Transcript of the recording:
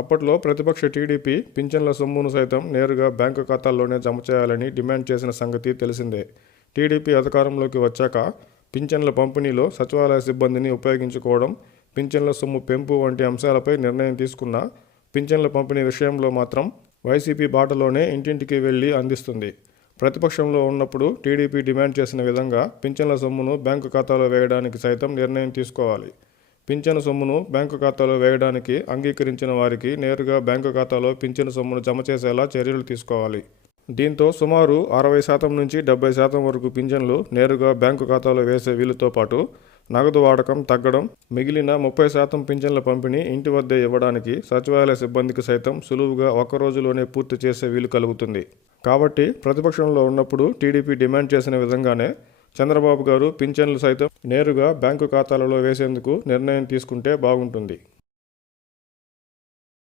అప్పట్లో ప్రతిపక్ష టీడీపీ పింఛన్ల సొమ్మును సైతం నేరుగా బ్యాంకు ఖాతాల్లోనే జమ చేయాలని డిమాండ్ చేసిన సంగతి తెలిసిందే. టీడీపీ అధికారంలోకి వచ్చాక పింఛన్ల పంపిణీలో సచివాలయ సిబ్బందిని ఉపయోగించుకోవడం, పింఛన్ల సొమ్ము పెంపు వంటి అంశాలపై నిర్ణయం తీసుకున్న పింఛన్ల పంపిణీ విషయంలో మాత్రం వైసీపీ బాటలోనే ఇంటింటికి వెళ్లి అందిస్తుంది. ప్రతిపక్షంలో ఉన్నప్పుడు టీడీపీ డిమాండ్ చేసిన విధంగా పింఛన్ల సొమ్మును బ్యాంకు ఖాతాలో వేయడానికి సైతం నిర్ణయం తీసుకోవాలి. పింఛను సొమ్మును బ్యాంకు ఖాతాలో వేయడానికి అంగీకరించిన వారికి నేరుగా బ్యాంకు ఖాతాలో పింఛను సొమ్మును జమ చేసేలా చర్యలు తీసుకోవాలి. దీంతో సుమారు 60% నుంచి 70% వరకు పింఛన్లు నేరుగా బ్యాంకు ఖాతాలో వేసే వీలుతో పాటు నగదు వాడకం తగ్గడం, మిగిలిన 30% పింఛన్ల పంపిణీ ఇంటి వద్దే ఇవ్వడానికి సచివాలయ సిబ్బందికి సైతం సులువుగా ఒక్క రోజులోనే పూర్తి చేసే వీలు కలుగుతుంది. కాబట్టి ప్రతిపక్షంలో ఉన్నప్పుడు టీడీపీ డిమాండ్ చేసిన విధంగానే చంద్రబాబు గారు పింఛన్లు సైతం నేరుగా బ్యాంకు ఖాతాలలో వేసేందుకు నిర్ణయం తీసుకుంటే బాగుంటుంది.